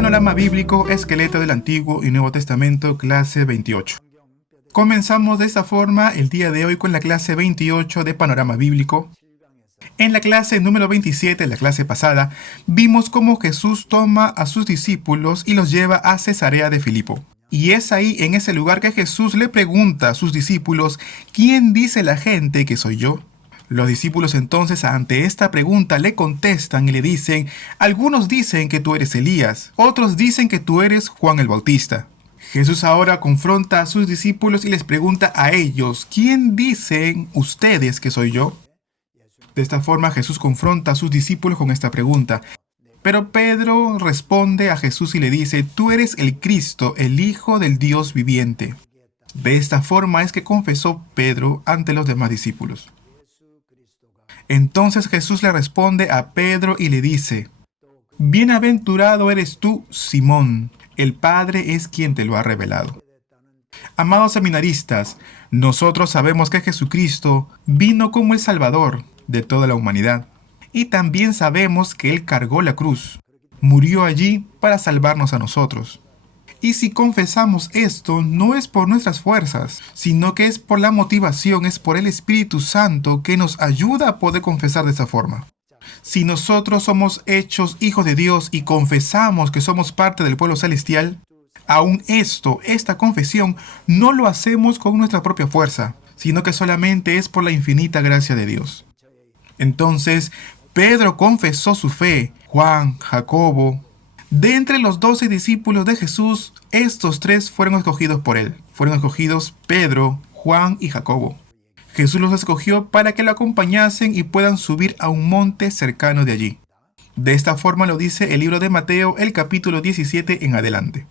Panorama Bíblico, Esqueleto del Antiguo y Nuevo Testamento, clase 28. Comenzamos de esta forma el día de hoy con la clase 28 de Panorama Bíblico. En la clase número 27, la clase pasada, vimos cómo Jesús toma a sus discípulos y los lleva a Cesarea de Filipo. Y es ahí, en ese lugar, que Jesús le pregunta a sus discípulos: ¿quién dice la gente que soy yo? Los discípulos entonces ante esta pregunta le contestan y le dicen: algunos dicen que tú eres Elías, otros dicen que tú eres Juan el Bautista. Jesús ahora confronta a sus discípulos y les pregunta a ellos: ¿quién dicen ustedes que soy yo? De esta forma Jesús confronta a sus discípulos con esta pregunta. Pero Pedro responde a Jesús y le dice: tú eres el Cristo, el Hijo del Dios viviente. De esta forma es que confesó Pedro ante los demás discípulos. Entonces Jesús le responde a Pedro y le dice: bienaventurado eres tú, Simón, el Padre es quien te lo ha revelado. Amados seminaristas, nosotros sabemos que Jesucristo vino como el Salvador de toda la humanidad. Y también sabemos que Él cargó la cruz, murió allí para salvarnos a nosotros. Y si confesamos esto, no es por nuestras fuerzas, sino que es por la motivación, es por el Espíritu Santo que nos ayuda a poder confesar de esa forma. Si nosotros somos hechos hijos de Dios y confesamos que somos parte del pueblo celestial, aún esta confesión, no lo hacemos con nuestra propia fuerza, sino que solamente es por la infinita gracia de Dios. Entonces, Pedro confesó su fe, Juan, Jacobo. De entre los 12 discípulos de Jesús, estos tres fueron escogidos por él. Fueron escogidos Pedro, Juan y Jacobo. Jesús los escogió para que lo acompañasen y puedan subir a un monte cercano de allí. De esta forma lo dice el libro de Mateo, el capítulo 17 en adelante.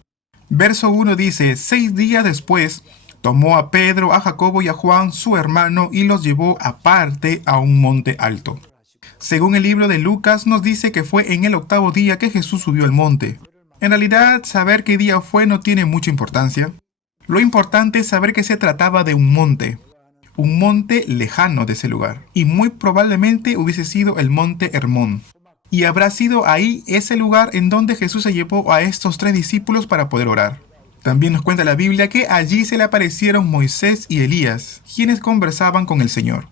Verso 1 dice: 6 días después, tomó a Pedro, a Jacobo y a Juan, su hermano, y los llevó aparte a un monte alto. Según el libro de Lucas, nos dice que fue en el 8º día que Jesús subió al monte. En realidad, saber qué día fue no tiene mucha importancia. Lo importante es saber que se trataba de un monte lejano de ese lugar, y muy probablemente hubiese sido el monte Hermón. Y habrá sido ahí ese lugar en donde Jesús se llevó a estos 3 discípulos para poder orar. También nos cuenta la Biblia que allí se le aparecieron Moisés y Elías, quienes conversaban con el Señor.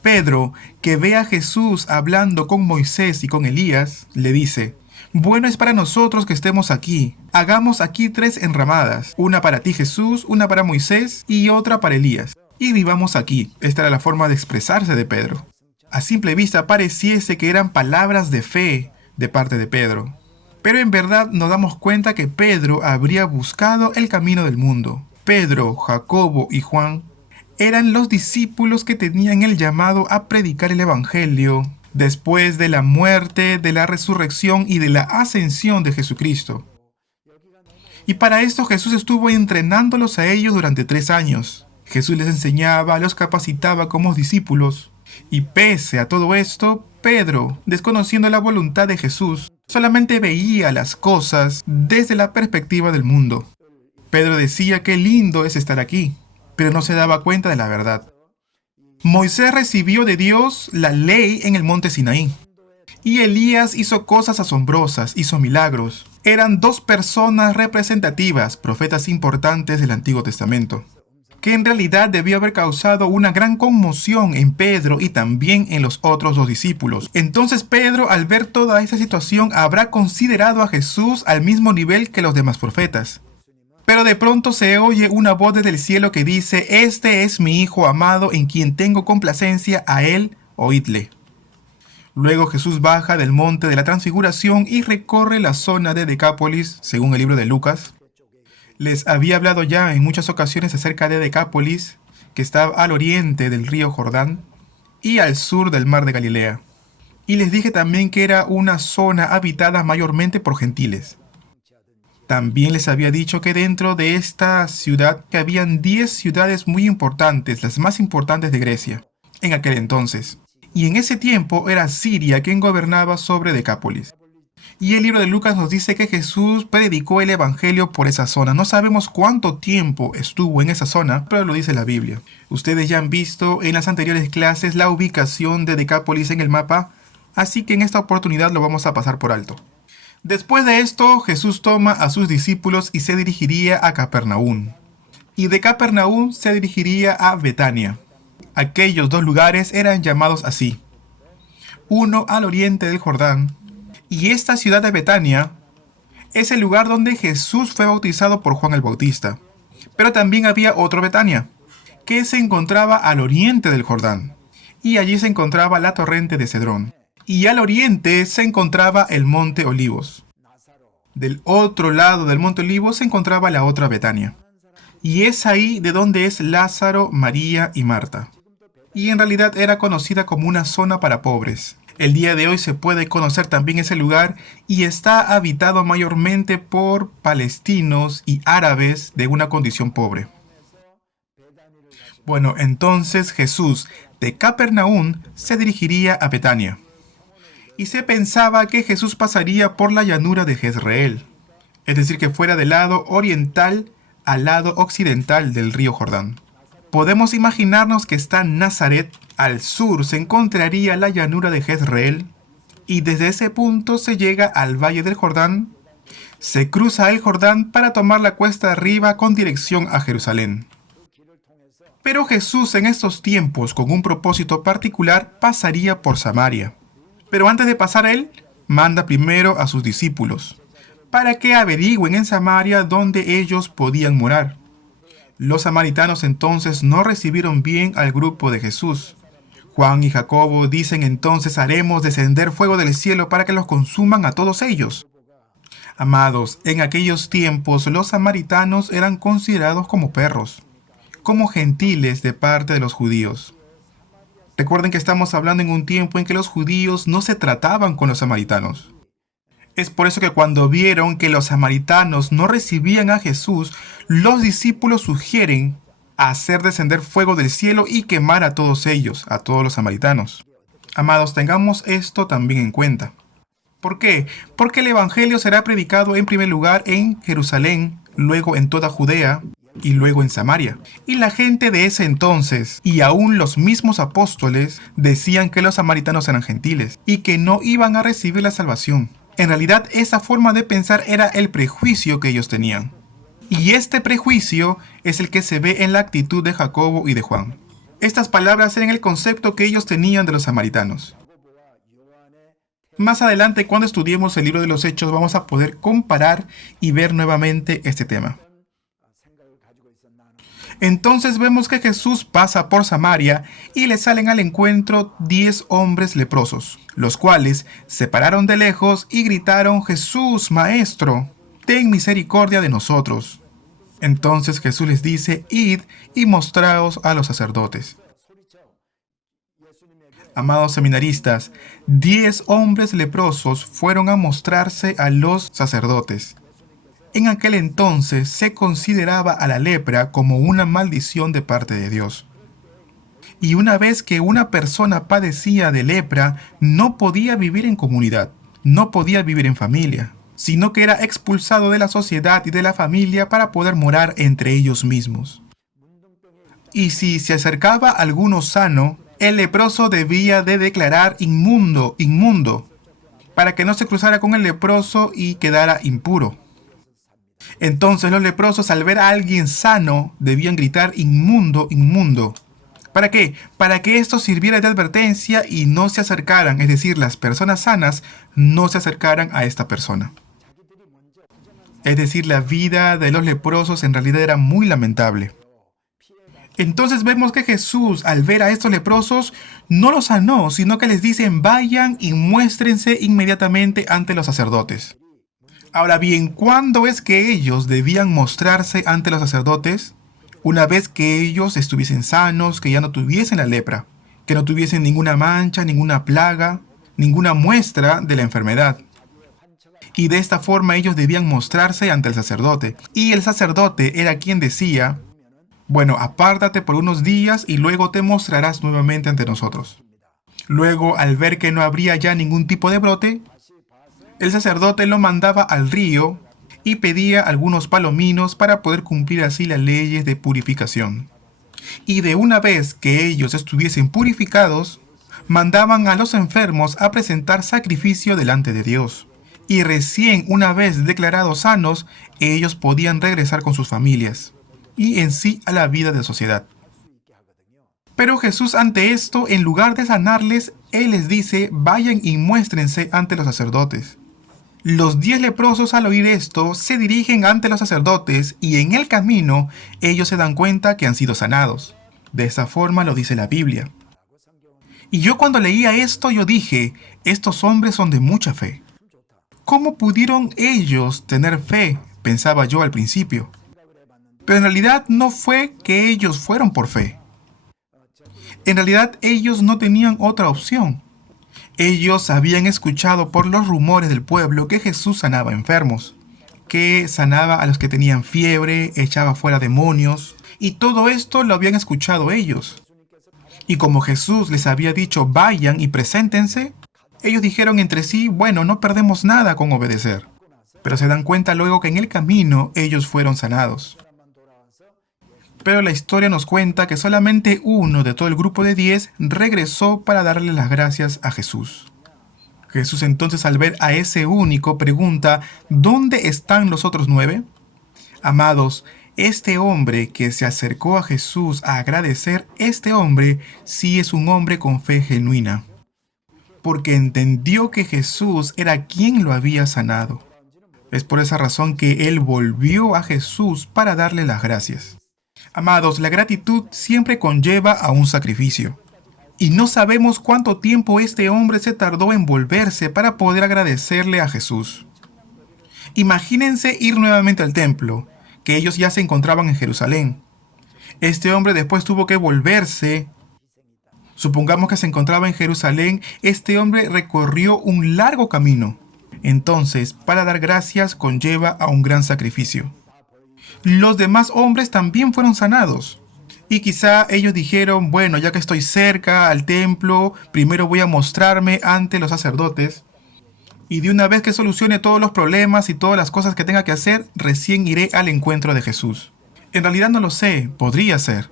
Pedro, que ve a Jesús hablando con Moisés y con Elías, le dice: bueno es para nosotros que estemos aquí. Hagamos aquí 3 enramadas, una para ti Jesús, una para Moisés y otra para Elías. Y vivamos aquí. Esta era la forma de expresarse de Pedro. A simple vista pareciese que eran palabras de fe de parte de Pedro. Pero en verdad nos damos cuenta que Pedro habría buscado el camino del mundo. Pedro, Jacobo y Juan eran los discípulos que tenían el llamado a predicar el Evangelio después de la muerte, de la resurrección y de la ascensión de Jesucristo. Y para esto Jesús estuvo entrenándolos a ellos durante 3 años. Jesús les enseñaba, los capacitaba como discípulos. Y pese a todo esto, Pedro, desconociendo la voluntad de Jesús, solamente veía las cosas desde la perspectiva del mundo. Pedro decía: qué lindo es estar aquí, pero no se daba cuenta de la verdad. Moisés recibió de Dios la ley en el monte Sinaí. Y Elías hizo cosas asombrosas, hizo milagros. Eran 2 personas representativas, profetas importantes del Antiguo Testamento, que en realidad debió haber causado una gran conmoción en Pedro y también en los otros 2 discípulos. Entonces Pedro, al ver toda esta situación, habrá considerado a Jesús al mismo nivel que los demás profetas. Pero de pronto se oye una voz desde el cielo que dice: este es mi Hijo amado en quien tengo complacencia, a él oídle. Luego Jesús baja del monte de la Transfiguración y recorre la zona de Decápolis, según el libro de Lucas. Les había hablado ya en muchas ocasiones acerca de Decápolis, que está al oriente del río Jordán y al sur del mar de Galilea. Y les dije también que era una zona habitada mayormente por gentiles. También les había dicho que dentro de esta ciudad que habían 10 ciudades muy importantes, las más importantes de Grecia, en aquel entonces. Y en ese tiempo era Siria quien gobernaba sobre Decápolis. Y el libro de Lucas nos dice que Jesús predicó el Evangelio por esa zona. No sabemos cuánto tiempo estuvo en esa zona, pero lo dice la Biblia. Ustedes ya han visto en las anteriores clases la ubicación de Decápolis en el mapa, así que en esta oportunidad lo vamos a pasar por alto. Después de esto, Jesús toma a sus discípulos y se dirigiría a Capernaum. Y de Capernaum se dirigiría a Betania. Aquellos dos lugares eran llamados así: uno al oriente del Jordán, y esta ciudad de Betania es el lugar donde Jesús fue bautizado por Juan el Bautista. Pero también había otro Betania, que se encontraba al oriente del Jordán, y allí se encontraba la torrente de Cedrón. Y al oriente se encontraba el monte Olivos. Del otro lado del monte Olivos se encontraba la otra Betania. Y es ahí de donde es Lázaro, María y Marta. Y en realidad era conocida como una zona para pobres. El día de hoy se puede conocer también ese lugar y está habitado mayormente por palestinos y árabes de una condición pobre. Bueno, entonces Jesús de Capernaum se dirigiría a Betania. Y se pensaba que Jesús pasaría por la llanura de Jezreel, es decir, que fuera del lado oriental al lado occidental del río Jordán. Podemos imaginarnos que está Nazaret, al sur se encontraría la llanura de Jezreel, y desde ese punto se llega al valle del Jordán, se cruza el Jordán para tomar la cuesta arriba con dirección a Jerusalén. Pero Jesús en estos tiempos, con un propósito particular, pasaría por Samaria. Pero antes de pasar él, manda primero a sus discípulos, para que averigüen en Samaria dónde ellos podían morar. Los samaritanos entonces no recibieron bien al grupo de Jesús. Juan y Jacobo dicen entonces: haremos descender fuego del cielo para que los consuman a todos ellos. Amados, en aquellos tiempos los samaritanos eran considerados como perros, como gentiles de parte de los judíos. Recuerden que estamos hablando en un tiempo en que los judíos no se trataban con los samaritanos. Es por eso que cuando vieron que los samaritanos no recibían a Jesús, los discípulos sugieren hacer descender fuego del cielo y quemar a todos ellos, a todos los samaritanos. Amados, tengamos esto también en cuenta. ¿Por qué? Porque el Evangelio será predicado en primer lugar en Jerusalén, luego en toda Judea y luego en Samaria. Y la gente de ese entonces, y aún los mismos apóstoles, decían que los samaritanos eran gentiles y que no iban a recibir la salvación. En realidad, esa forma de pensar era el prejuicio que ellos tenían. Y este prejuicio es el que se ve en la actitud de Jacobo y de Juan. Estas palabras eran el concepto que ellos tenían de los samaritanos. Más adelante, cuando estudiemos el libro de los Hechos, vamos a poder comparar y ver nuevamente este tema. Entonces vemos que Jesús pasa por Samaria y le salen al encuentro 10 hombres leprosos, los cuales se pararon de lejos y gritaron: Jesús, Maestro, ten misericordia de nosotros. Entonces Jesús les dice: id y mostraos a los sacerdotes. Amados seminaristas, 10 hombres leprosos fueron a mostrarse a los sacerdotes. En aquel entonces se consideraba a la lepra como una maldición de parte de Dios. Y una vez que una persona padecía de lepra, no podía vivir en comunidad, no podía vivir en familia, sino que era expulsado de la sociedad y de la familia para poder morar entre ellos mismos. Y si se acercaba alguno sano, el leproso debía de declarar inmundo, inmundo, para que no se cruzara con el leproso y quedara impuro. Entonces los leprosos, al ver a alguien sano, debían gritar: inmundo, inmundo. ¿Para qué? Para que esto sirviera de advertencia y no se acercaran, es decir, las personas sanas no se acercaran a esta persona. Es decir, la vida de los leprosos en realidad era muy lamentable. Entonces vemos que Jesús, al ver a estos leprosos, no los sanó, sino que les dicen: vayan y muéstrense inmediatamente ante los sacerdotes. Ahora bien, ¿cuándo es que ellos debían mostrarse ante los sacerdotes? Una vez que ellos estuviesen sanos, que ya no tuviesen la lepra, que no tuviesen ninguna mancha, ninguna plaga, ninguna muestra de la enfermedad. Y de esta forma ellos debían mostrarse ante el sacerdote. Y el sacerdote era quien decía: bueno, apártate por unos días y luego te mostrarás nuevamente ante nosotros. Luego, al ver que no habría ya ningún tipo de brote, el sacerdote lo mandaba al río y pedía algunos palominos para poder cumplir así las leyes de purificación. Y de una vez que ellos estuviesen purificados, mandaban a los enfermos a presentar sacrificio delante de Dios. y recién una vez declarados sanos, ellos podían regresar con sus familias y en sí a la vida de sociedad. Pero Jesús ante esto, en lugar de sanarles, Él les dice, vayan y muéstrense ante los sacerdotes. Los 10 leprosos al oír esto se dirigen ante los sacerdotes y en el camino ellos se dan cuenta que han sido sanados. De esa forma lo dice la Biblia. Y yo cuando leía esto yo dije, estos hombres son de mucha fe. ¿Cómo pudieron ellos tener fe? Pensaba yo al principio. Pero en realidad no fue que ellos fueron por fe. En realidad ellos no tenían otra opción. Ellos habían escuchado por los rumores del pueblo que Jesús sanaba enfermos, que sanaba a los que tenían fiebre, echaba fuera demonios, y todo esto lo habían escuchado ellos. Y como Jesús les había dicho, vayan y preséntense, ellos dijeron entre sí, bueno, no perdemos nada con obedecer. Pero se dan cuenta luego que en el camino ellos fueron sanados. Pero la historia nos cuenta que solamente uno de todo el grupo de 10 regresó para darle las gracias a Jesús. Jesús entonces al ver a ese único pregunta, ¿dónde están los otros 9? Amados, este hombre que se acercó a Jesús a agradecer, este hombre sí es un hombre con fe genuina. Porque entendió que Jesús era quien lo había sanado. Es por esa razón que él volvió a Jesús para darle las gracias. Amados, la gratitud siempre conlleva a un sacrificio. Y no sabemos cuánto tiempo este hombre se tardó en volverse para poder agradecerle a Jesús. Imagínense ir nuevamente al templo, que ellos ya se encontraban en Jerusalén. Este hombre después tuvo que volverse. Supongamos que se encontraba en Jerusalén, este hombre recorrió un largo camino. Entonces, para dar gracias conlleva a un gran sacrificio. Los demás hombres también fueron sanados. Y quizá ellos dijeron, bueno, ya que estoy cerca al templo, primero voy a mostrarme ante los sacerdotes. Y de una vez que solucione todos los problemas y todas las cosas que tenga que hacer, recién iré al encuentro de Jesús. En realidad no lo sé, podría ser.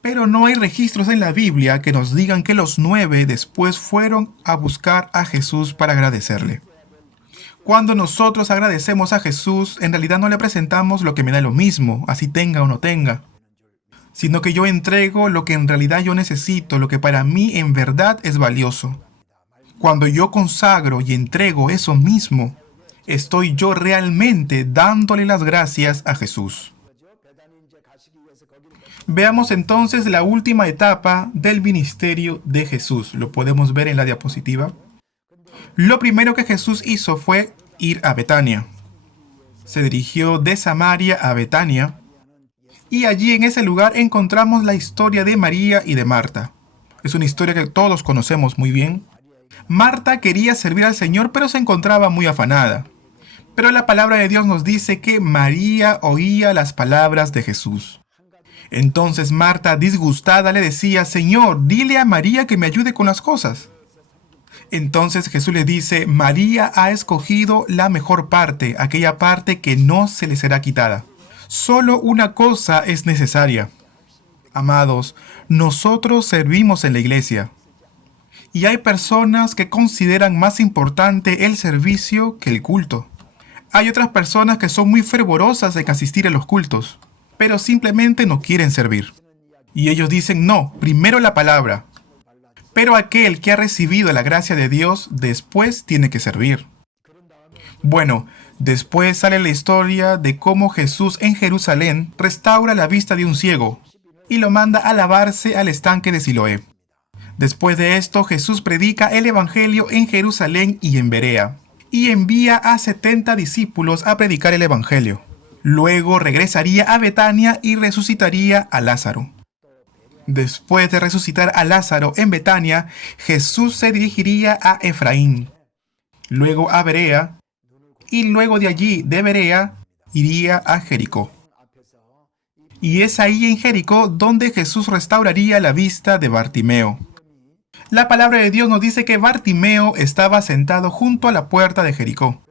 Pero no hay registros en la Biblia que nos digan que los 9 después fueron a buscar a Jesús para agradecerle. Cuando nosotros agradecemos a Jesús, en realidad no le presentamos lo que me da lo mismo, así tenga o no tenga, sino que yo entrego lo que en realidad yo necesito, lo que para mí en verdad es valioso. Cuando yo consagro y entrego eso mismo, estoy yo realmente dándole las gracias a Jesús. Veamos entonces la última etapa del ministerio de Jesús. Lo podemos ver en la diapositiva. Lo primero que Jesús hizo fue ir a Betania. Se dirigió de Samaria a Betania. Y allí en ese lugar encontramos la historia de María y de Marta. Es una historia que todos conocemos muy bien. Marta quería servir al Señor, pero se encontraba muy afanada. Pero la palabra de Dios nos dice que María oía las palabras de Jesús. Entonces Marta, disgustada, le decía, Señor, dile a María que me ayude con las cosas. Entonces Jesús le dice, María ha escogido la mejor parte, aquella parte que no se le será quitada. Solo una cosa es necesaria. Amados, nosotros servimos en la iglesia. Y hay personas que consideran más importante el servicio que el culto. Hay otras personas que son muy fervorosas en asistir a los cultos, pero simplemente no quieren servir. Y ellos dicen, no, primero la palabra. Pero aquel que ha recibido la gracia de Dios, después tiene que servir. Bueno, después sale la historia de cómo Jesús en Jerusalén restaura la vista de un ciego y lo manda a lavarse al estanque de Siloé. Después de esto, Jesús predica el evangelio en Jerusalén y en Berea, y envía a 70 discípulos a predicar el evangelio. Luego regresaría a Betania y resucitaría a Lázaro. Después de resucitar a Lázaro en Betania, Jesús se dirigiría a Efraín, luego a Berea, y luego de allí, de Berea, iría a Jericó. Y es ahí en Jericó donde Jesús restauraría la vista de Bartimeo. La palabra de Dios nos dice que Bartimeo estaba sentado junto a la puerta de Jericó,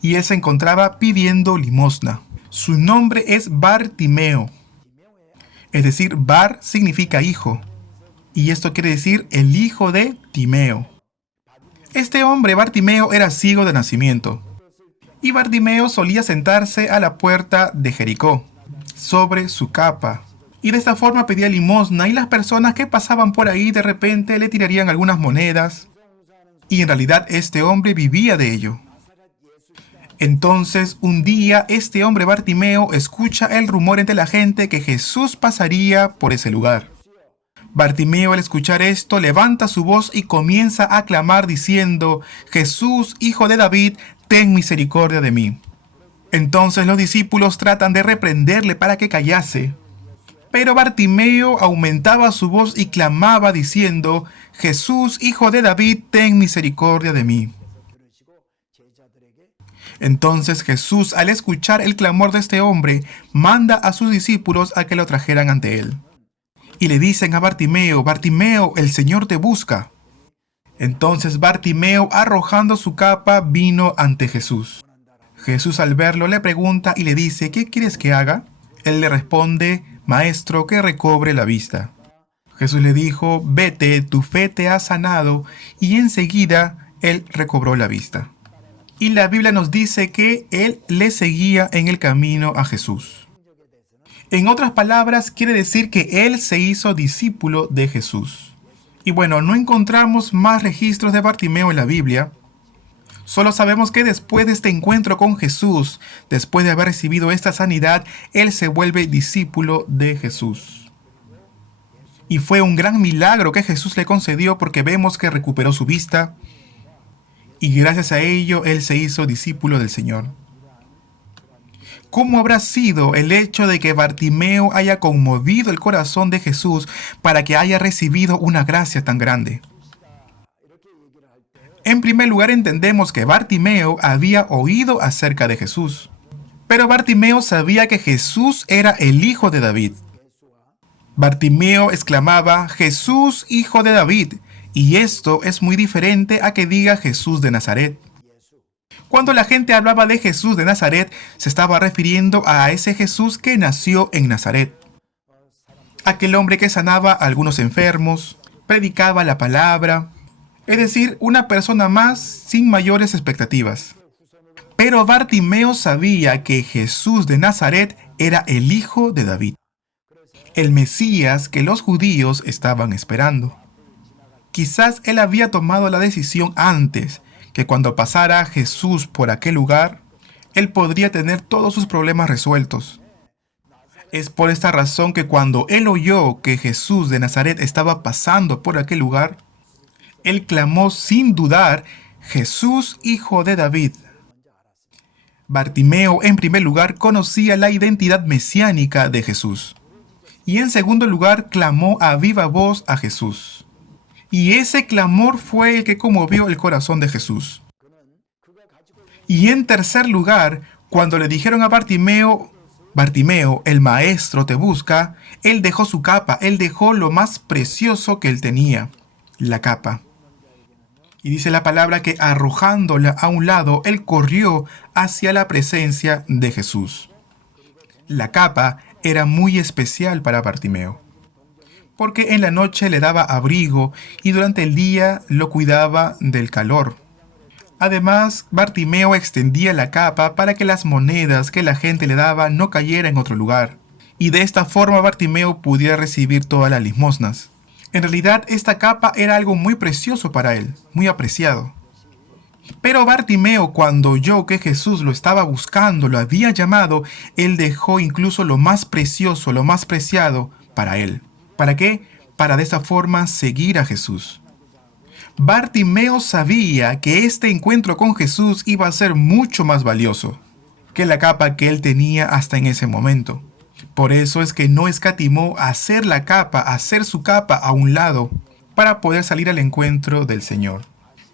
y él se encontraba pidiendo limosna. Su nombre es Bartimeo. Es decir, Bar significa hijo. Y esto quiere decir el hijo de Timeo. Este hombre, Bartimeo, era ciego de nacimiento, y Bartimeo solía sentarse a la puerta de Jericó, sobre su capa, y de esta forma pedía limosna, y las personas que pasaban por ahí de repente le tirarían algunas monedas, y en realidad este hombre vivía de ello. Entonces, un día, este hombre Bartimeo escucha el rumor entre la gente que Jesús pasaría por ese lugar. Bartimeo, al escuchar esto, levanta su voz y comienza a clamar diciendo: Jesús, hijo de David, ten misericordia de mí. Entonces los discípulos tratan de reprenderle para que callase. Pero Bartimeo aumentaba su voz y clamaba diciendo: Jesús, hijo de David, ten misericordia de mí. Entonces Jesús, al escuchar el clamor de este hombre, manda a sus discípulos a que lo trajeran ante él. Y le dicen a Bartimeo: Bartimeo, el Señor te busca. Entonces Bartimeo, arrojando su capa, vino ante Jesús. Jesús, al verlo, le pregunta y le dice: ¿qué quieres que haga? Él le responde: Maestro, que recobre la vista. Jesús le dijo: vete, tu fe te ha sanado, y enseguida él recobró la vista. Y la Biblia nos dice que él le seguía en el camino a Jesús. En otras palabras, quiere decir que él se hizo discípulo de Jesús. Y bueno, no encontramos más registros de Bartimeo en la Biblia. Solo sabemos que después de este encuentro con Jesús, después de haber recibido esta sanidad, él se vuelve discípulo de Jesús. Y fue un gran milagro que Jesús le concedió, porque vemos que recuperó su vista, y gracias a ello él se hizo discípulo del Señor. ¿Cómo habrá sido el hecho de que Bartimeo haya conmovido el corazón de Jesús para que haya recibido una gracia tan grande? En primer lugar, entendemos que Bartimeo había oído acerca de Jesús, pero Bartimeo sabía que Jesús era el hijo de David. Bartimeo exclamaba: Jesús, hijo de David, y esto es muy diferente a que diga Jesús de Nazaret. Cuando la gente hablaba de Jesús de Nazaret, se estaba refiriendo a ese Jesús que nació en Nazaret. Aquel hombre que sanaba a algunos enfermos, predicaba la palabra, es decir, una persona más sin mayores expectativas. Pero Bartimeo sabía que Jesús de Nazaret era el hijo de David, el Mesías que los judíos estaban esperando. Quizás él había tomado la decisión antes, que cuando pasara Jesús por aquel lugar, él podría tener todos sus problemas resueltos. Es por esta razón que cuando él oyó que Jesús de Nazaret estaba pasando por aquel lugar, él clamó sin dudar: Jesús, hijo de David. Bartimeo, en primer lugar, conocía la identidad mesiánica de Jesús. Y en segundo lugar, clamó a viva voz a Jesús. Y ese clamor fue el que conmovió el corazón de Jesús. Y en tercer lugar, cuando le dijeron a Bartimeo: Bartimeo, el maestro te busca, él dejó su capa, él dejó lo más precioso que él tenía, la capa. Y dice la palabra que arrojándola a un lado, él corrió hacia la presencia de Jesús. La capa era muy especial para Bartimeo, porque en la noche le daba abrigo y durante el día lo cuidaba del calor. Además, Bartimeo extendía la capa para que las monedas que la gente le daba no cayeran en otro lugar, y de esta forma Bartimeo pudiera recibir todas las limosnas. En realidad, esta capa era algo muy precioso para él, muy apreciado. Pero Bartimeo, cuando oyó que Jesús lo estaba buscando, lo había llamado, él dejó incluso lo más precioso, lo más preciado para él. ¿Para qué? Para de esa forma seguir a Jesús. Bartimeo sabía que este encuentro con Jesús iba a ser mucho más valioso que la capa que él tenía hasta en ese momento. Por eso es que no escatimó a hacer la capa, a hacer su capa a un lado, para poder salir al encuentro del Señor.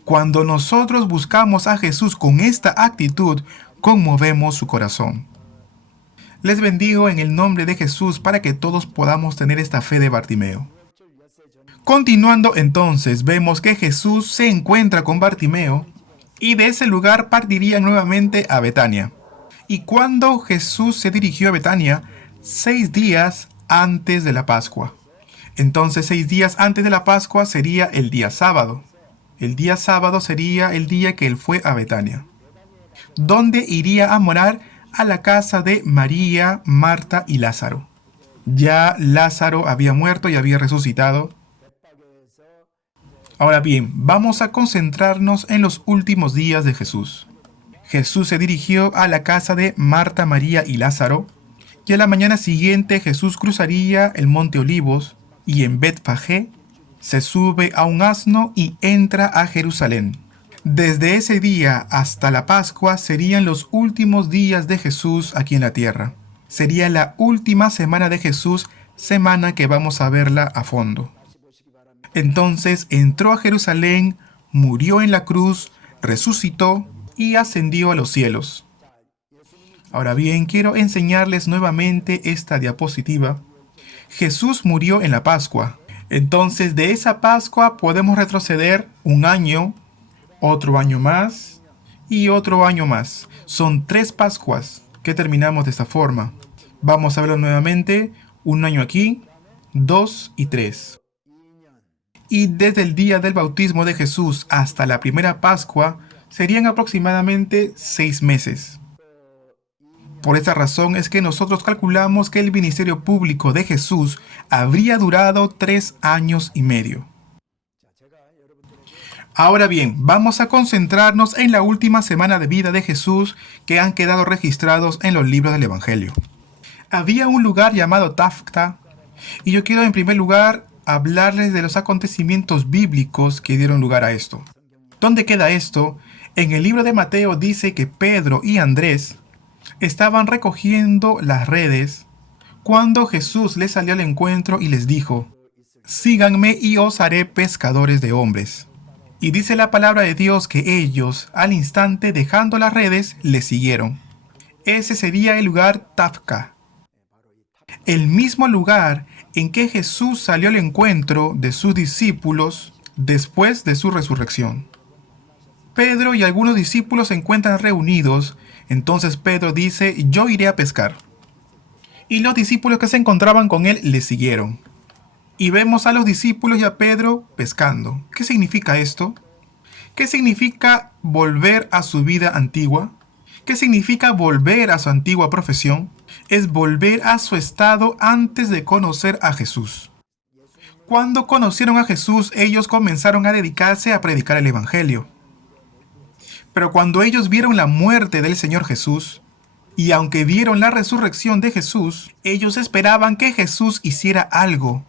Cuando nosotros buscamos a Jesús con esta actitud, conmovemos su corazón. Les bendigo en el nombre de Jesús para que todos podamos tener esta fe de Bartimeo. Continuando entonces, vemos que Jesús se encuentra con Bartimeo y de ese lugar partirían nuevamente a Betania. Y cuando Jesús se dirigió a Betania, 6 días antes de la Pascua. Entonces 6 días antes de la Pascua sería el día sábado. El día sábado sería el día que él fue a Betania, donde iría a morar a la casa de María, Marta y Lázaro. Ya Lázaro había muerto y había resucitado. Ahora bien, vamos a concentrarnos en los últimos días de Jesús. Jesús se dirigió a la casa de Marta, María y Lázaro, y a la mañana siguiente Jesús cruzaría el monte Olivos, y en Betfagé se sube a un asno y entra a Jerusalén. Desde ese día hasta la Pascua serían los últimos días de Jesús aquí en la tierra. Sería la última semana de Jesús, semana que vamos a verla a fondo. Entonces entró a Jerusalén, murió en la cruz, resucitó y ascendió a los cielos. Ahora bien, quiero enseñarles nuevamente esta diapositiva. Jesús murió en la Pascua. Entonces de esa Pascua podemos retroceder un año, otro año más y otro año más. Son 3 Pascuas que terminamos de esta forma. Vamos a verlo nuevamente. Un año aquí, 2 y 3. Y desde el día del bautismo de Jesús hasta la primera Pascua serían aproximadamente 6 meses. Por esta razón es que nosotros calculamos que el ministerio público de Jesús habría durado 3 años y medio. Ahora bien, vamos a concentrarnos en la última semana de vida de Jesús que han quedado registrados en los libros del Evangelio. Había un lugar llamado Tabgta, y yo quiero en primer lugar hablarles de los acontecimientos bíblicos que dieron lugar a esto. ¿Dónde queda esto? En el libro de Mateo dice que Pedro y Andrés estaban recogiendo las redes cuando Jesús les salió al encuentro y les dijo: síganme y os haré pescadores de hombres. Y dice la palabra de Dios que ellos, al instante dejando las redes, le siguieron. Ese sería el lugar Tabgta, el mismo lugar en que Jesús salió al encuentro de sus discípulos después de su resurrección. Pedro y algunos discípulos se encuentran reunidos, entonces Pedro dice: yo iré a pescar. Y los discípulos que se encontraban con él le siguieron. Y vemos a los discípulos y a Pedro pescando. ¿Qué significa esto? ¿Qué significa volver a su vida antigua? ¿Qué significa volver a su antigua profesión? Es volver a su estado antes de conocer a Jesús. Cuando conocieron a Jesús, ellos comenzaron a dedicarse a predicar el Evangelio. Pero cuando ellos vieron la muerte del Señor Jesús, y aunque vieron la resurrección de Jesús, ellos esperaban que Jesús hiciera algo.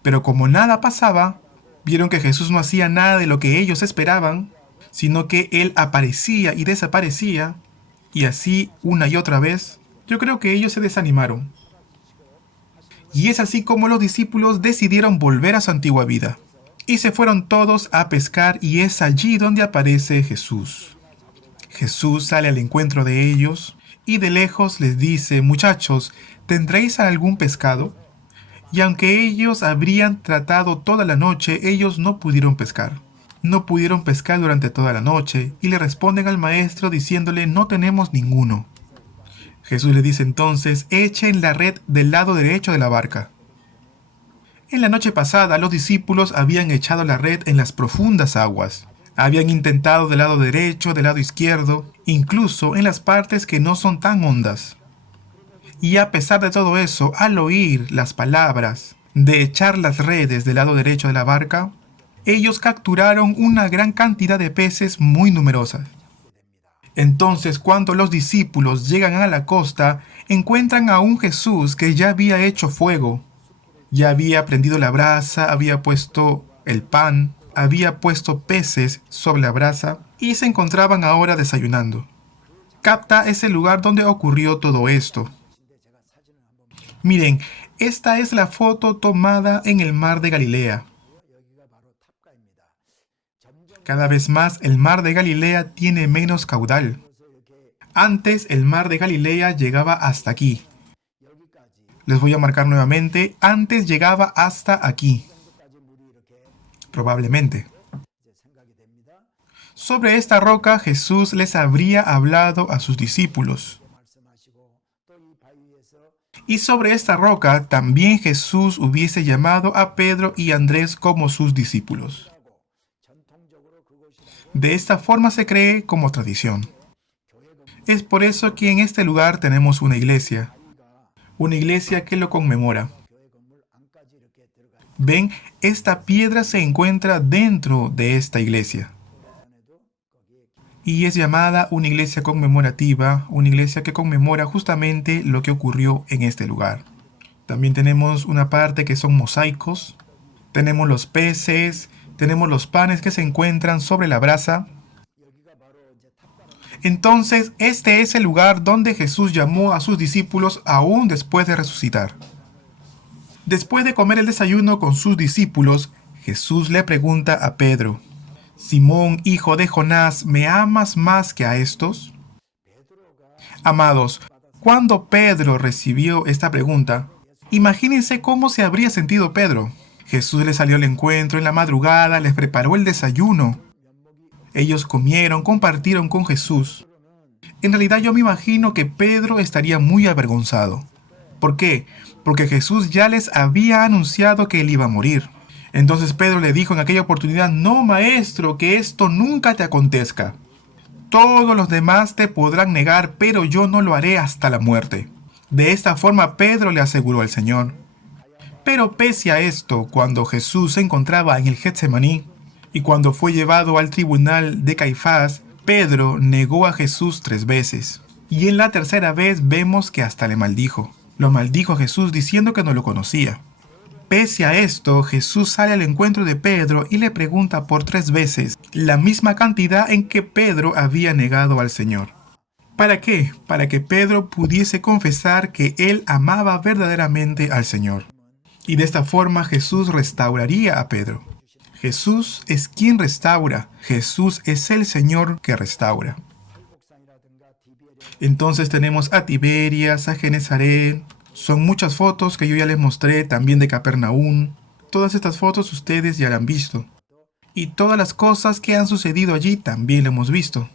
Pero como nada pasaba, vieron que Jesús no hacía nada de lo que ellos esperaban, sino que Él aparecía y desaparecía, y así una y otra vez. Yo creo que ellos se desanimaron. Y es así como los discípulos decidieron volver a su antigua vida. Y se fueron todos a pescar, y es allí donde aparece Jesús. Jesús sale al encuentro de ellos y de lejos les dice: muchachos, ¿tendréis algún pescado? Y aunque ellos habrían tratado toda la noche, ellos no pudieron pescar. No pudieron pescar durante toda la noche y le responden al maestro diciéndole: no tenemos ninguno. Jesús le dice entonces: echen la red del lado derecho de la barca. En la noche pasada los discípulos habían echado la red en las profundas aguas. Habían intentado del lado derecho, del lado izquierdo, incluso en las partes que no son tan hondas. Y a pesar de todo eso, al oír las palabras de echar las redes del lado derecho de la barca, ellos capturaron una gran cantidad de peces muy numerosas. Entonces, cuando los discípulos llegan a la costa, encuentran a un Jesús que ya había hecho fuego. Ya había prendido la brasa, había puesto el pan, había puesto peces sobre la brasa y se encontraban ahora desayunando. Tabgta es el lugar donde ocurrió todo esto. Miren, esta es la foto tomada en el mar de Galilea. Cada vez más el mar de Galilea tiene menos caudal. Antes el mar de Galilea llegaba hasta aquí. Les voy a marcar nuevamente, antes llegaba hasta aquí. Probablemente. Sobre esta roca Jesús les habría hablado a sus discípulos. Y sobre esta roca también Jesús hubiese llamado a Pedro y Andrés como sus discípulos. De esta forma se cree como tradición. Es por eso que en este lugar tenemos una iglesia que lo conmemora. Ven, esta piedra se encuentra dentro de esta iglesia. Y es llamada una iglesia conmemorativa, una iglesia que conmemora justamente lo que ocurrió en este lugar. También tenemos una parte que son mosaicos, tenemos los peces, tenemos los panes que se encuentran sobre la brasa. Entonces, este es el lugar donde Jesús llamó a sus discípulos aún después de resucitar. Después de comer el desayuno con sus discípulos, Jesús le pregunta a Pedro: Simón, hijo de Jonás, ¿me amas más que a estos? Amados, cuando Pedro recibió esta pregunta, imagínense cómo se habría sentido Pedro. Jesús les salió al encuentro en la madrugada, les preparó el desayuno. Ellos comieron, compartieron con Jesús. En realidad yo me imagino que Pedro estaría muy avergonzado. ¿Por qué? Porque Jesús ya les había anunciado que él iba a morir. Entonces Pedro le dijo en aquella oportunidad: no, maestro, que esto nunca te acontezca. Todos los demás te podrán negar, pero yo no lo haré hasta la muerte. De esta forma Pedro le aseguró al Señor. Pero pese a esto, cuando Jesús se encontraba en el Getsemaní y cuando fue llevado al tribunal de Caifás, Pedro negó a Jesús 3 veces. Y en la tercera vez vemos que hasta le maldijo. Lo maldijo a Jesús diciendo que no lo conocía. Pese a esto, Jesús sale al encuentro de Pedro y le pregunta por 3 veces la misma cantidad en que Pedro había negado al Señor. ¿Para qué? Para que Pedro pudiese confesar que él amaba verdaderamente al Señor. Y de esta forma Jesús restauraría a Pedro. Jesús es quien restaura. Jesús es el Señor que restaura. Entonces tenemos a Tiberias, a Genezaret. Son muchas fotos que yo ya les mostré, también de Capernaum. Todas estas fotos ustedes ya la han visto. Y todas las cosas que han sucedido allí también lo hemos visto.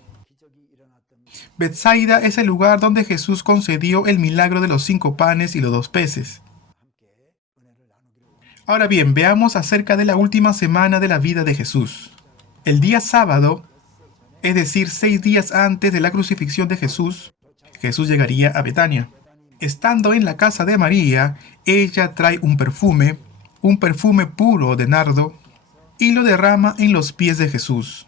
Betsaida es el lugar donde Jesús concedió el milagro de los 5 panes y los 2 peces. Ahora bien, veamos acerca de la última semana de la vida de Jesús. El día sábado, es decir, 6 días antes de la crucifixión de Jesús, Jesús llegaría a Betania. Estando en la casa de María, ella trae un perfume puro de nardo, y lo derrama en los pies de Jesús.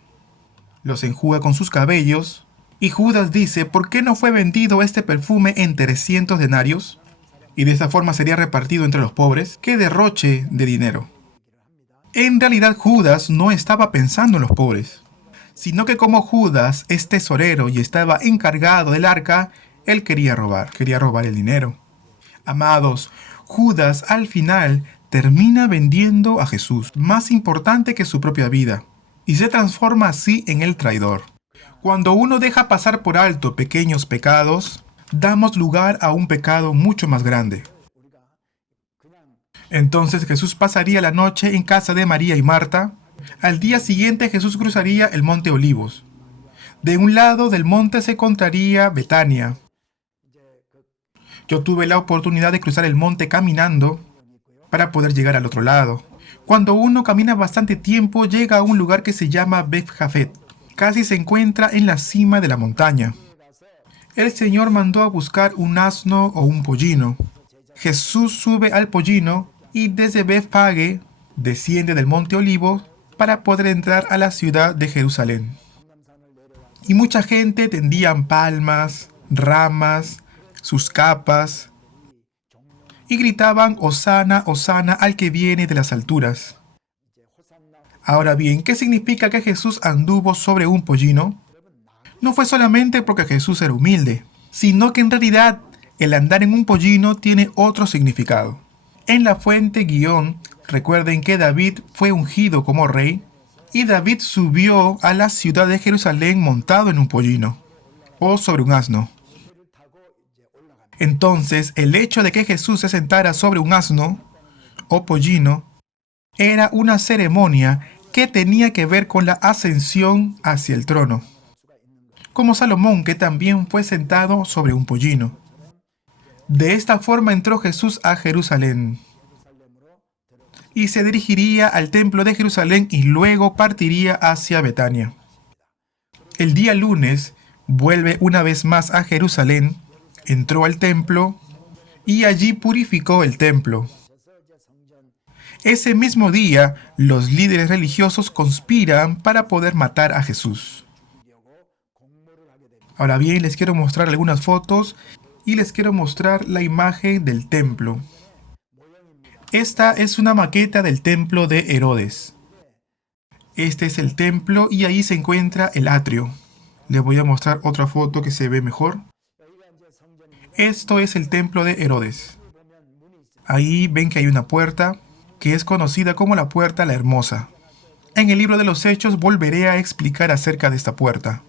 Los enjuga con sus cabellos, y Judas dice: ¿por qué no fue vendido este perfume en 300 denarios? Y de esta forma sería repartido entre los pobres. ¡Qué derroche de dinero! En realidad Judas no estaba pensando en los pobres, sino que como Judas es tesorero y estaba encargado del arca, él quería robar el dinero. Amados, Judas al final termina vendiendo a Jesús, más importante que su propia vida, y se transforma así en el traidor. Cuando uno deja pasar por alto pequeños pecados, damos lugar a un pecado mucho más grande. Entonces Jesús pasaría la noche en casa de María y Marta. Al día siguiente Jesús cruzaría el monte Olivos. De un lado del monte se encontraría Betania. Yo tuve la oportunidad de cruzar el monte caminando para poder llegar al otro lado. Cuando uno camina bastante tiempo, llega a un lugar que se llama Beth-Jafet. Casi se encuentra en la cima de la montaña. El Señor mandó a buscar un asno o un pollino. Jesús sube al pollino y desde Beth-Phage desciende del monte Olivo para poder entrar a la ciudad de Jerusalén. Y mucha gente tendían palmas, ramas, sus capas y gritaban: Hosana, Hosana al que viene de las alturas. Ahora bien, ¿qué significa que Jesús anduvo sobre un pollino? No fue solamente porque Jesús era humilde, sino que en realidad el andar en un pollino tiene otro significado. En la fuente Guión, recuerden que David fue ungido como rey, y David subió a la ciudad de Jerusalén montado en un pollino, o sobre un asno. Entonces, el hecho de que Jesús se sentara sobre un asno, o pollino, era una ceremonia que tenía que ver con la ascensión hacia el trono. Como Salomón, que también fue sentado sobre un pollino. De esta forma entró Jesús a Jerusalén y se dirigiría al templo de Jerusalén y luego partiría hacia Betania. El día lunes vuelve una vez más a Jerusalén, entró al templo y allí purificó el templo. Ese mismo día, los líderes religiosos conspiran para poder matar a Jesús. Ahora bien, les quiero mostrar algunas fotos y les quiero mostrar la imagen del templo. Esta es una maqueta del templo de Herodes. Este es el templo y ahí se encuentra el atrio. Les voy a mostrar otra foto que se ve mejor. Esto es el templo de Herodes. Ahí ven que hay una puerta que es conocida como la Puerta la Hermosa. En el libro de los Hechos volveré a explicar acerca de esta puerta.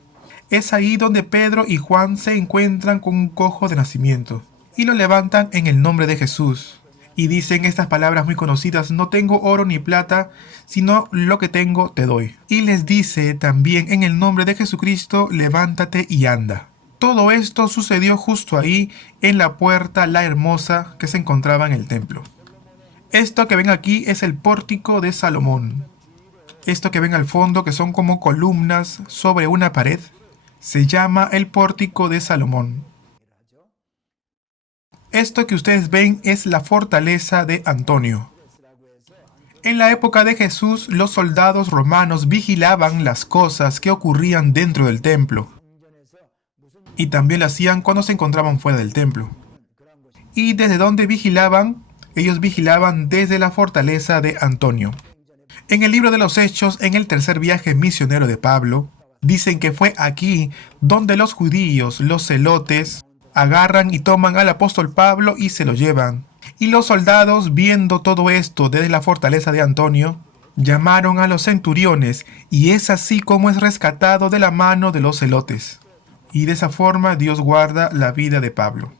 Es ahí donde Pedro y Juan se encuentran con un cojo de nacimiento y lo levantan en el nombre de Jesús. Y dicen estas palabras muy conocidas: no tengo oro ni plata, sino lo que tengo te doy. Y les dice también: en el nombre de Jesucristo, levántate y anda. Todo esto sucedió justo ahí, en la Puerta la Hermosa que se encontraba en el templo. Esto que ven aquí es el pórtico de Salomón. Esto que ven al fondo, que son como columnas sobre una pared, se llama el pórtico de Salomón. Esto que ustedes ven es la fortaleza de Antonio. En la época de Jesús, los soldados romanos vigilaban las cosas que ocurrían dentro del templo. Y también lo hacían cuando se encontraban fuera del templo. ¿Y desde dónde vigilaban? Ellos vigilaban desde la fortaleza de Antonio. En el libro de los Hechos, en el tercer viaje misionero de Pablo, dicen que fue aquí donde los judíos, los celotes, agarran y toman al apóstol Pablo y se lo llevan. Y los soldados, viendo todo esto desde la fortaleza de Antonio, llamaron a los centuriones, y es así como es rescatado de la mano de los celotes. Y de esa forma Dios guarda la vida de Pablo.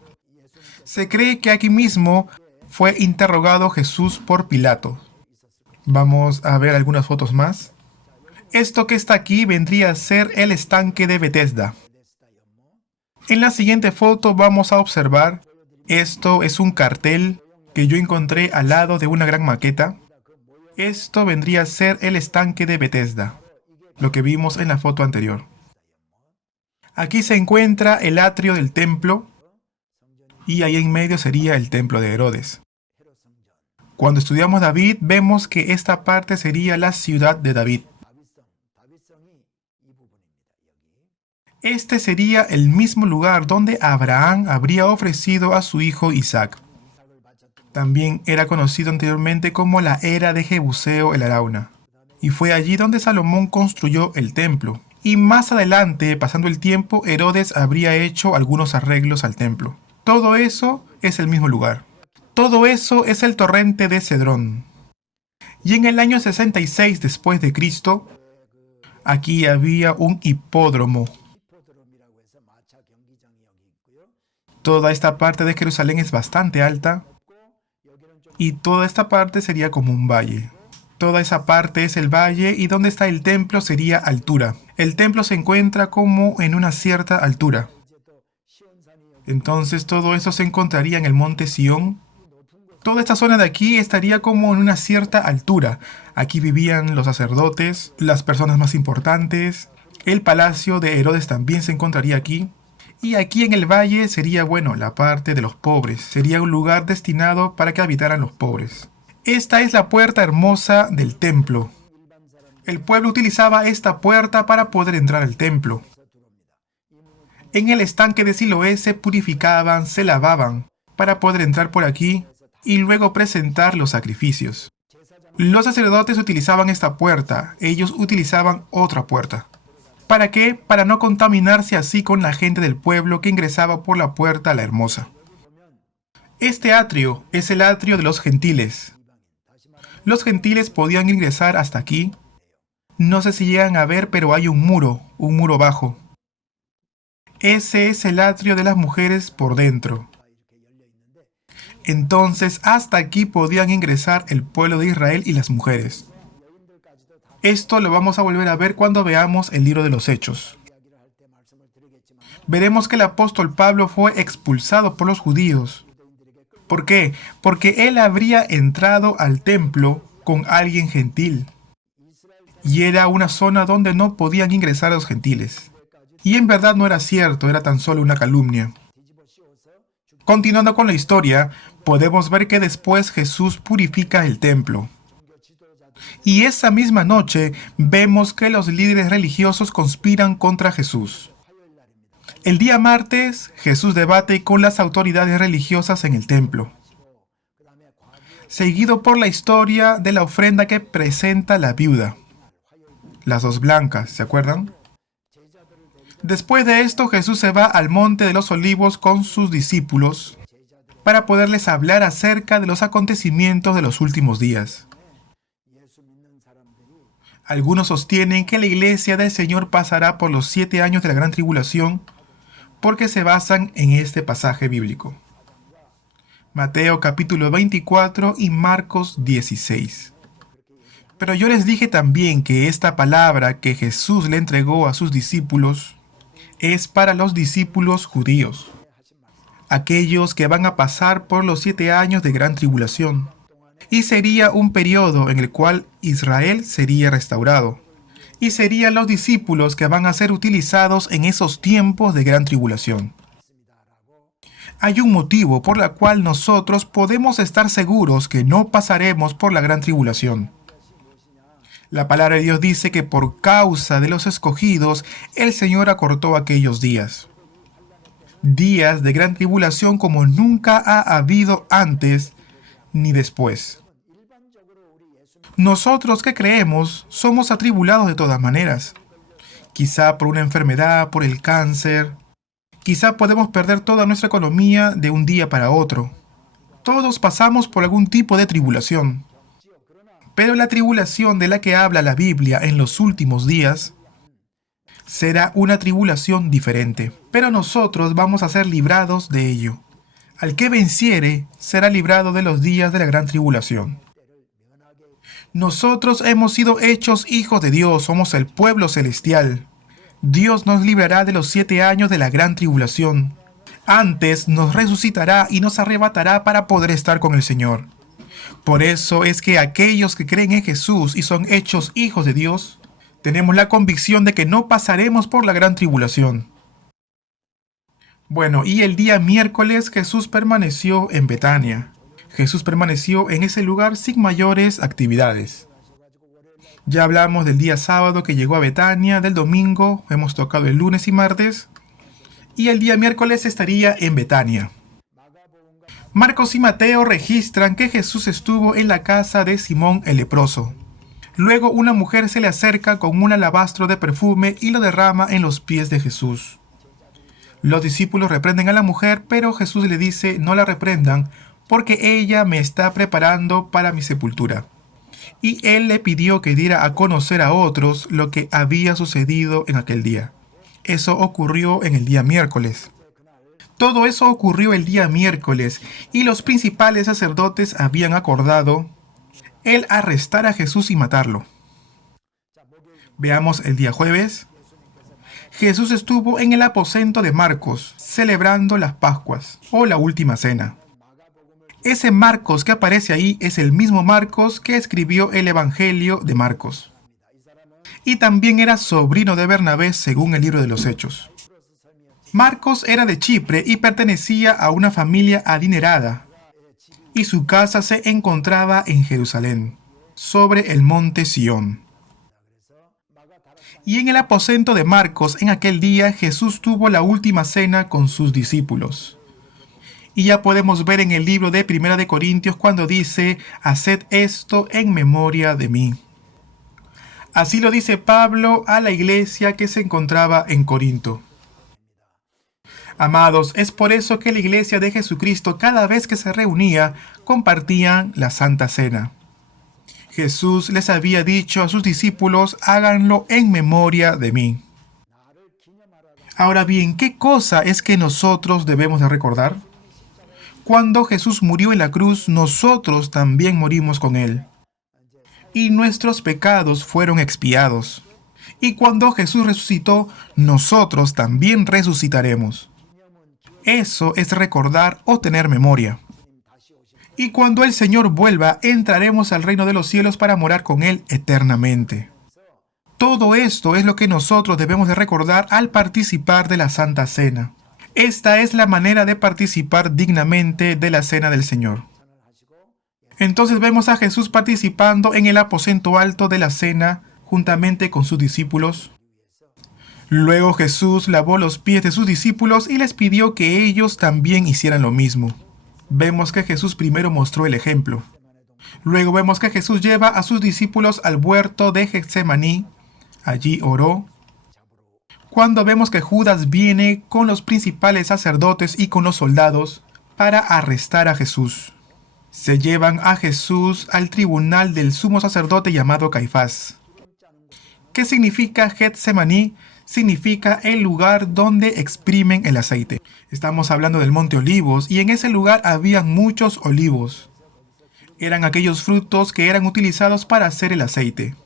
Se cree que aquí mismo fue interrogado Jesús por Pilato. Vamos a ver algunas fotos más. Esto que está aquí vendría a ser el estanque de Betesda. En la siguiente foto vamos a observar, esto es un cartel que yo encontré al lado de una gran maqueta. Esto vendría a ser el estanque de Betesda, lo que vimos en la foto anterior. Aquí se encuentra el atrio del templo y ahí en medio sería el templo de Herodes. Cuando estudiamos David, vemos que esta parte sería la ciudad de David. Este sería el mismo lugar donde Abraham habría ofrecido a su hijo Isaac. También era conocido anteriormente como la era de Jebuseo el Arauna. Y fue allí donde Salomón construyó el templo. Y más adelante, pasando el tiempo, Herodes habría hecho algunos arreglos al templo. Todo eso es el mismo lugar. Todo eso es el torrente de Cedrón. Y en el año 66 después de Cristo, aquí había un hipódromo. Toda esta parte de Jerusalén es bastante alta y toda esta parte sería como un valle. Toda esa parte es el valle y donde está el templo sería altura. El templo se encuentra como en una cierta altura. Entonces todo eso se encontraría en el monte Sión. Toda esta zona de aquí estaría como en una cierta altura. Aquí vivían los sacerdotes, las personas más importantes. El palacio de Herodes también se encontraría aquí. Y aquí en el valle sería, bueno, la parte de los pobres. Sería un lugar destinado para que habitaran los pobres. Esta es la puerta hermosa del templo. El pueblo utilizaba esta puerta para poder entrar al templo. En el estanque de Siloé se purificaban, se lavaban, para poder entrar por aquí y luego presentar los sacrificios. Los sacerdotes utilizaban esta puerta, ellos utilizaban otra puerta. ¿Para qué? Para no contaminarse así con la gente del pueblo que ingresaba por la puerta la hermosa. Este atrio es el atrio de los gentiles. Los gentiles podían ingresar hasta aquí. No sé si llegan a ver, pero hay un muro bajo. Ese es el atrio de las mujeres por dentro. Entonces, hasta aquí podían ingresar el pueblo de Israel y las mujeres. Esto lo vamos a volver a ver cuando veamos el libro de los Hechos. Veremos que el apóstol Pablo fue expulsado por los judíos. ¿Por qué? Porque él habría entrado al templo con alguien gentil. Y era una zona donde no podían ingresar a los gentiles. Y en verdad no era cierto, era tan solo una calumnia. Continuando con la historia, podemos ver que después Jesús purifica el templo. Y esa misma noche vemos que los líderes religiosos conspiran contra Jesús. El día martes, Jesús debate con las autoridades religiosas en el templo, seguido por la historia de la ofrenda que presenta la viuda, las dos blancas, ¿se acuerdan? Después de esto, Jesús se va al monte de los olivos con sus discípulos para poderles hablar acerca de los acontecimientos de los últimos días. Algunos sostienen que la iglesia del Señor pasará por los 7 años de la gran tribulación porque se basan en este pasaje bíblico. Mateo capítulo 24 y Marcos 16. Pero yo les dije también que esta palabra que Jesús le entregó a sus discípulos es para los discípulos judíos, aquellos que van a pasar por los 7 años de gran tribulación. Y sería un periodo en el cual Israel sería restaurado. Y serían los discípulos que van a ser utilizados en esos tiempos de gran tribulación. Hay un motivo por el cual nosotros podemos estar seguros que no pasaremos por la gran tribulación. La palabra de Dios dice que por causa de los escogidos, el Señor acortó aquellos días. Días de gran tribulación como nunca ha habido antes ni después. Nosotros que creemos somos atribulados de todas maneras. Quizá por una enfermedad, por el cáncer. Quizá podemos perder toda nuestra economía de un día para otro. Todos pasamos por algún tipo de tribulación. Pero la tribulación de la que habla la Biblia en los últimos días será una tribulación diferente. Pero nosotros vamos a ser librados de ello. Al que venciere será librado de los días de la gran tribulación. Nosotros hemos sido hechos hijos de Dios, somos el pueblo celestial. Dios nos librará de los 7 años de la gran tribulación. Antes nos resucitará y nos arrebatará para poder estar con el Señor. Por eso es que aquellos que creen en Jesús y son hechos hijos de Dios, tenemos la convicción de que no pasaremos por la gran tribulación. Bueno, y el día miércoles Jesús permaneció en Betania. Jesús permaneció en ese lugar sin mayores actividades. Ya hablamos del día sábado que llegó a Betania, del domingo, hemos tocado el lunes y martes, y el día miércoles estaría en Betania. Marcos y Mateo registran que Jesús estuvo en la casa de Simón el leproso. Luego una mujer se le acerca con un alabastro de perfume y lo derrama en los pies de Jesús. Los discípulos reprenden a la mujer, pero Jesús le dice, no la reprendan, porque ella me está preparando para mi sepultura. Y él le pidió que diera a conocer a otros lo que había sucedido en aquel día. Eso ocurrió en el día miércoles. Todo eso ocurrió el día miércoles, y los principales sacerdotes habían acordado el arrestar a Jesús y matarlo. Veamos el día jueves. Jesús estuvo en el aposento de Marcos, celebrando las Pascuas, o la Última Cena. Ese Marcos que aparece ahí es el mismo Marcos que escribió el Evangelio de Marcos. Y también era sobrino de Bernabé según el libro de los Hechos. Marcos era de Chipre y pertenecía a una familia adinerada, y su casa se encontraba en Jerusalén, sobre el monte Sión. Y en el aposento de Marcos en aquel día Jesús tuvo la última cena con sus discípulos. Y ya podemos ver en el libro de Primera de Corintios cuando dice, haced esto en memoria de mí. Así lo dice Pablo a la iglesia que se encontraba en Corinto. Amados, es por eso que la iglesia de Jesucristo cada vez que se reunía compartían la Santa Cena. Jesús les había dicho a sus discípulos, háganlo en memoria de mí. Ahora bien, ¿qué cosa es que nosotros debemos de recordar? Cuando Jesús murió en la cruz, nosotros también morimos con Él. Y nuestros pecados fueron expiados. Y cuando Jesús resucitó, nosotros también resucitaremos. Eso es recordar o tener memoria. Y cuando el Señor vuelva, entraremos al reino de los cielos para morar con Él eternamente. Todo esto es lo que nosotros debemos de recordar al participar de la Santa Cena. Esta es la manera de participar dignamente de la Cena del Señor. Entonces vemos a Jesús participando en el aposento alto de la cena juntamente con sus discípulos. Luego Jesús lavó los pies de sus discípulos y les pidió que ellos también hicieran lo mismo. Vemos que Jesús primero mostró el ejemplo. Luego vemos que Jesús lleva a sus discípulos al huerto de Getsemaní. Allí oró. Cuando vemos que Judas viene con los principales sacerdotes y con los soldados para arrestar a Jesús. Se llevan a Jesús al tribunal del sumo sacerdote llamado Caifás. ¿Qué significa Getsemaní? Significa el lugar donde exprimen el aceite. Estamos hablando del Monte Olivos y en ese lugar habían muchos olivos. Eran aquellos frutos que eran utilizados para hacer el aceite.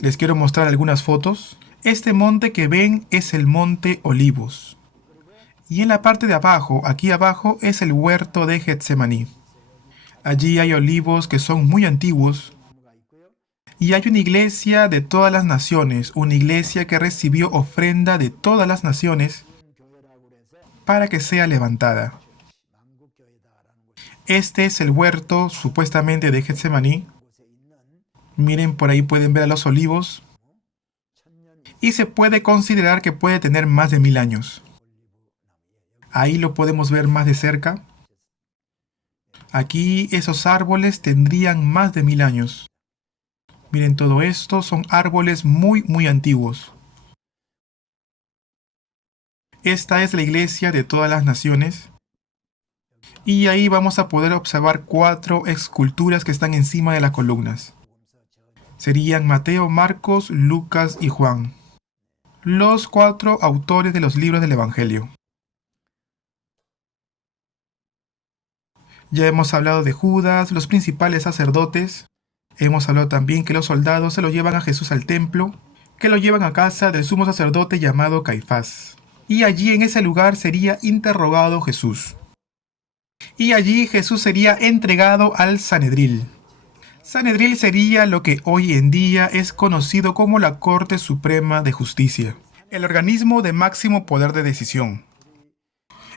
Les quiero mostrar algunas fotos. Este monte que ven es el Monte Olivos. Y en la parte de abajo, aquí abajo, es el huerto de Getsemaní. Allí hay olivos que son muy antiguos. Y hay una iglesia de todas las naciones, una iglesia que recibió ofrenda de todas las naciones para que sea levantada. Este es el huerto supuestamente de Getsemaní. Miren, por ahí pueden ver a los olivos. Y se puede considerar que puede tener más de 1000 años. Ahí lo podemos ver más de cerca. Aquí esos árboles tendrían más de 1000 años. Miren, todo esto son árboles muy antiguos. Esta es la iglesia de todas las naciones. Y ahí vamos a poder observar 4 esculturas que están encima de las columnas. Serían Mateo, Marcos, Lucas y Juan. Los 4 autores de los libros del Evangelio. Ya hemos hablado de Judas, los principales sacerdotes. Hemos hablado también que los soldados se lo llevan a Jesús al templo, que lo llevan a casa del sumo sacerdote llamado Caifás. Y allí en ese lugar sería interrogado Jesús. Y allí Jesús sería entregado al Sanedril. Sanedril sería lo que hoy en día es conocido como la Corte Suprema de Justicia, el organismo de máximo poder de decisión.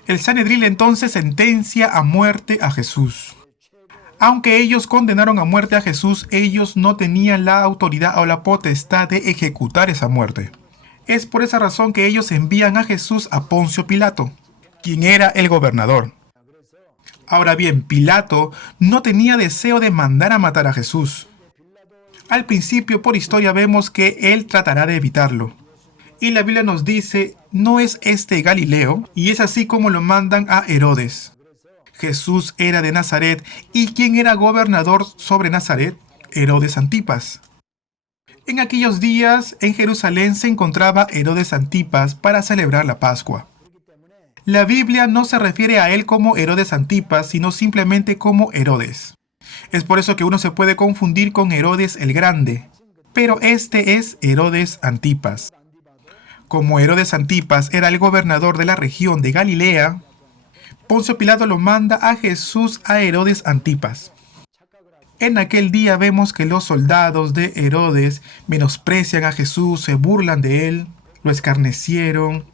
El Sanedril entonces sentencia a muerte a Jesús. Aunque ellos condenaron a muerte a Jesús, ellos no tenían la autoridad o la potestad de ejecutar esa muerte. Es por esa razón que ellos envían a Jesús a Poncio Pilato, quien era el gobernador. Ahora bien, Pilato no tenía deseo de mandar a matar a Jesús. Al principio, por historia, vemos que él tratará de evitarlo. Y la Biblia nos dice, no es este Galileo, y es así como lo mandan a Herodes. Jesús era de Nazaret, y ¿quién era gobernador sobre Nazaret? Herodes Antipas. En aquellos días, en Jerusalén se encontraba Herodes Antipas para celebrar la Pascua. La Biblia no se refiere a él como Herodes Antipas, sino simplemente como Herodes. Es por eso que uno se puede confundir con Herodes el Grande, pero este es Herodes Antipas. Como Herodes Antipas era el gobernador de la región de Galilea, Poncio Pilato lo manda a Jesús a Herodes Antipas. En aquel día vemos que los soldados de Herodes menosprecian a Jesús, se burlan de él, lo escarnecieron.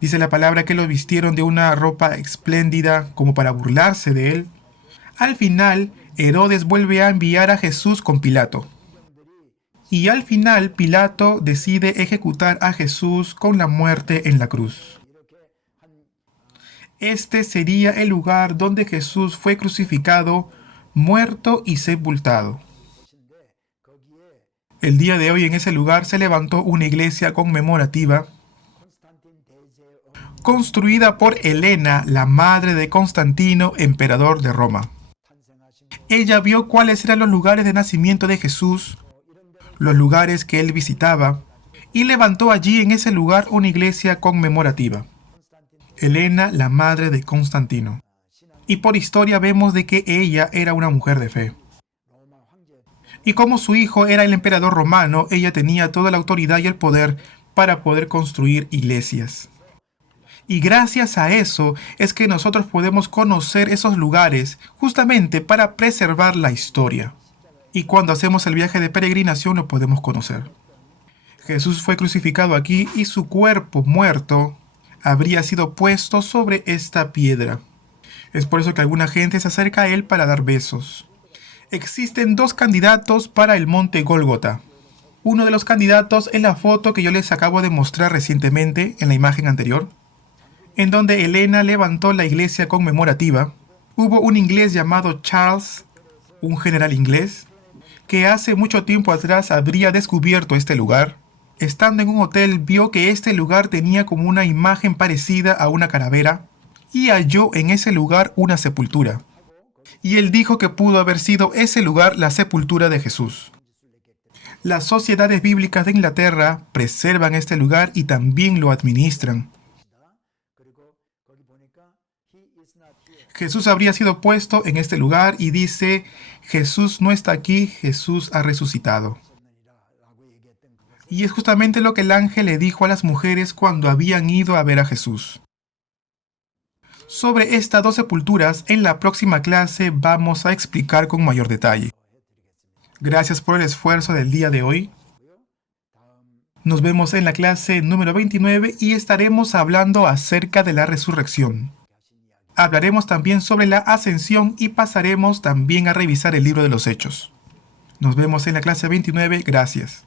Dice la palabra que lo vistieron de una ropa espléndida como para burlarse de él. Al final, Herodes vuelve a enviar a Jesús con Pilato. Y al final, Pilato decide ejecutar a Jesús con la muerte en la cruz. Este sería el lugar donde Jesús fue crucificado, muerto y sepultado. El día de hoy en ese lugar se levantó una iglesia conmemorativa construida por Helena, la madre de Constantino, emperador de Roma. Ella vio cuáles eran los lugares de nacimiento de Jesús, los lugares que él visitaba, y levantó allí en ese lugar una iglesia conmemorativa. Helena, la madre de Constantino. Y por historia vemos de que ella era una mujer de fe. Y como su hijo era el emperador romano, ella tenía toda la autoridad y el poder para poder construir iglesias. Y gracias a eso es que nosotros podemos conocer esos lugares justamente para preservar la historia. Y cuando hacemos el viaje de peregrinación lo podemos conocer. Jesús fue crucificado aquí y su cuerpo muerto habría sido puesto sobre esta piedra. Es por eso que alguna gente se acerca a él para dar besos. Existen dos candidatos para el monte Gólgota. Uno de los candidatos es la foto que yo les acabo de mostrar recientemente en la imagen anterior, en donde Elena levantó la iglesia conmemorativa. Hubo un inglés llamado Charles, un general inglés, que hace mucho tiempo atrás habría descubierto este lugar. Estando en un hotel vio que este lugar tenía como una imagen parecida a una calavera y halló en ese lugar una sepultura. Y él dijo que pudo haber sido ese lugar la sepultura de Jesús. Las sociedades bíblicas de Inglaterra preservan este lugar y también lo administran. Jesús habría sido puesto en este lugar y dice, Jesús no está aquí, Jesús ha resucitado. Y es justamente lo que el ángel le dijo a las mujeres cuando habían ido a ver a Jesús. Sobre estas dos sepulturas, en la próxima clase vamos a explicar con mayor detalle. Gracias por el esfuerzo del día de hoy. Nos vemos en la clase número 29 y estaremos hablando acerca de la resurrección. Hablaremos también sobre la ascensión y pasaremos también a revisar el libro de los Hechos. Nos vemos en la clase 29. Gracias.